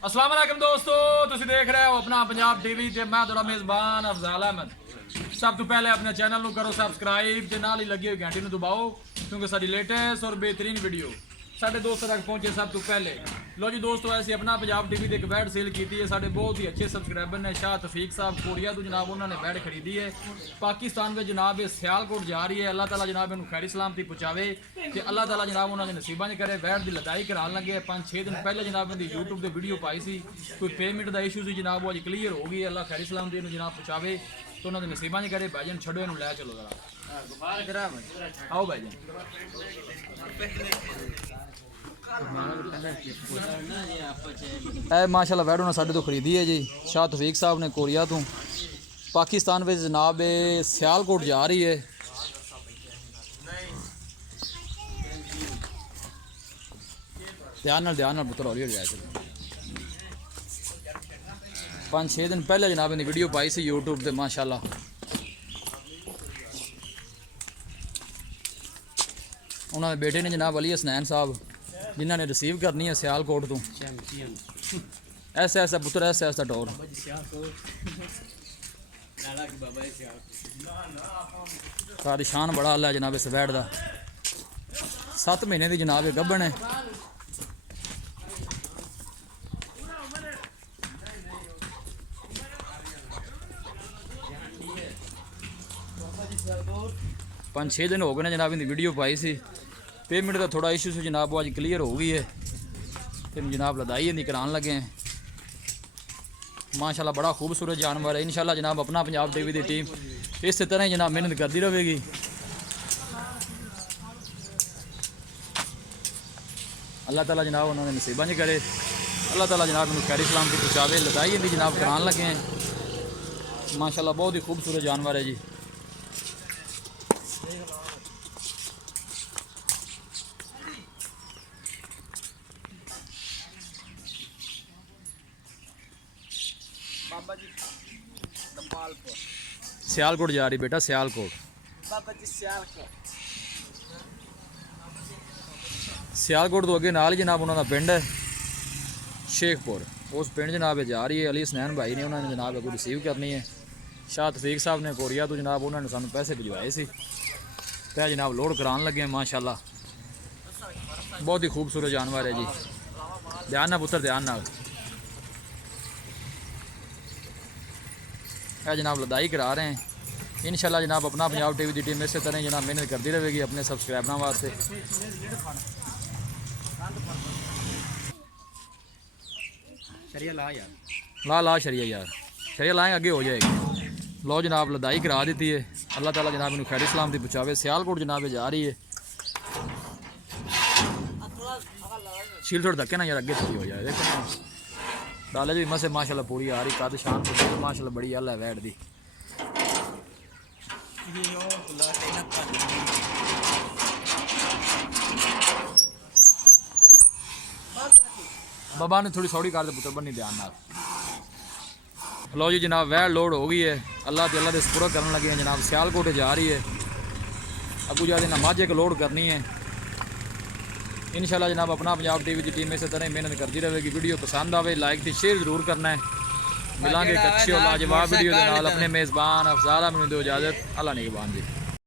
अस्सलाम वालेकुम दोस्तों, तुम देख रहे हो अपना पंजाब टीवी ते मैं थोड़ा मेज़बान अफजाल अहमद। सब तो पहले अपने चैनल को करो सब्सक्राइब ते नाल ही लगी हुई घंटी को दबाओ क्योंकि साडी लेटेस्ट और बेहतरीन वीडियो साढ़े दोस्तों तक पहुंचे सब तो पहले। लो जी दोस्तों, ऐसी अपना पंजाब टीवी की एक बैट सेल की है। साढ़े बहुत ही अच्छे सबसक्राइबर ने शाह तफीक साहब कोरिया तो जनाब उन्होंने बैट खरीदी है। पाकिस्तान में जनाब सियालकोट जा रही है। अल्लाह ताला जनाब इन्होंने खैरी सलामती पहुँचावे तो अल्लाह ताला जनाब उन्होंने नसीबा च करे। बैट की लदाई कराने लगे 5-6 दिन पहले जनाब इनकी यूट्यूब पर वीडियो पाई सी। कोई पेमेंट का इशू से जनाब वो अज क्लीयर हो गई। अल्लाह खैरी सलामती जनाब पहुँचावे तो उन्होंने नसीबा च करे। भाईजान छड़ो इन लै चलो जरा आओ भाईजान। माशाल्लाह बैट उन्होंने साढ़े तो खरीदी है जी। शाह तफीक साहब ने कोरिया तो पाकिस्तान में जनाब सियालकोट जा रही है। ध्यान पुत्र हौली हौली जाए। 5-6 दिन पहले जनाब इन्हें वीडियो पाई सी यूट्यूब पे। माशाल्लाह उन्होंने बेटे ने जनाब अली हसनैन साहब जिन्होंने रिसीव करनी है सियालकोट तो। ऐसा पुत्र ऐसा टोर सारी शान बड़ा अल्लाह जनाब इस बैट का। 7 महीने की जनाब गब्बन है। पाँच 6 दिन हो गए जनाब इनकी वीडियो पाई सी। पेमेंट का थोड़ा इशू से जनाब वो अज क्लीयर हो गई है तो जनाब लदाई इनकी कराने लगे हैं। माशाल्लाह बड़ा खूबसूरत जानवर है। इंशाल्लाह जनाब अपना पंजाब टीवी की टीम इस तरह ही जनाब मेहनत करती रहेगी। अल्लाह ताला जनाब उन्होंने नसीबा नहीं करे। अल्लाह ताला जनाब इन्हें खैरी सलामती पहुँचावे। लदाई इनकी जनाब कराने लगे हैं। माशाल्लाह बहुत ही खूबसूरत जानवर है जी। सियालकोट जा रही बेटा सियालकोट। बाबा जी सियालकोट तो अगे नाल जनाब उन्होंने पिंड है शेखपुर। उस पिंड जनाब जा रही है। अली हसनैन भाई ने उन्होंने जनाब अगू रिसीव करनी है। शाह तफीक साहब ने कोरिया तो जनाब उन्होंने सानू पैसे भिजवाए सी तो जनाब लोड कराने लगे हैं। माशाल्लाह बहुत ही खूबसूरत जानवर है जी। ध्यान ना पुत्र ध्यान नाल। जनाब लदाई करा रहे हैं। इंशाल्लाह जनाब अपना पंजाब टीवी की टीम इस तरह जनाब मेहनत करती रहेगी अपने सबसक्राइबरों वास्ते। ला शरिया यार शरिया लाएँ आगे हो जाएगी। लो जनाब लदाई करा दी है। अल्लाह ताला जनाब इन्हें खैरी सलामती पहुँचावे। सियालकोट जनाब जा रही है। शील थोड़ा धक्के ना यार अगे थोड़ी हो जाए। देखो डाले जी मसे माशाल्लाह पूरी आ रही। कद शान माशाल्लाह बड़ी अल है वैट दी। बाबा ने थोड़ी सौड़ी कर दे पुत्र बनी ध्यान नाल। लो जी जनाब वैट लोड हो गई है। अल्लाह ताला दे सुपुर्द करने लगे हैं जनाब। सियालकोट जा रही है। अगू जाके नमाज एक लोड करनी है। इंशाल्लाह जनाब अपना पंजाब टीवी की टीम इस तरह मेहनत करती रहेगी। वीडियो पसंद आवे लाइक थी शेयर जरूर करना है। मिलांगे एक अच्छी और लाजवाब वीडियो के नाल। अपने मेज़बान अफजाल अहमद दो इजाज़त। अल्लाह निगहबान जी।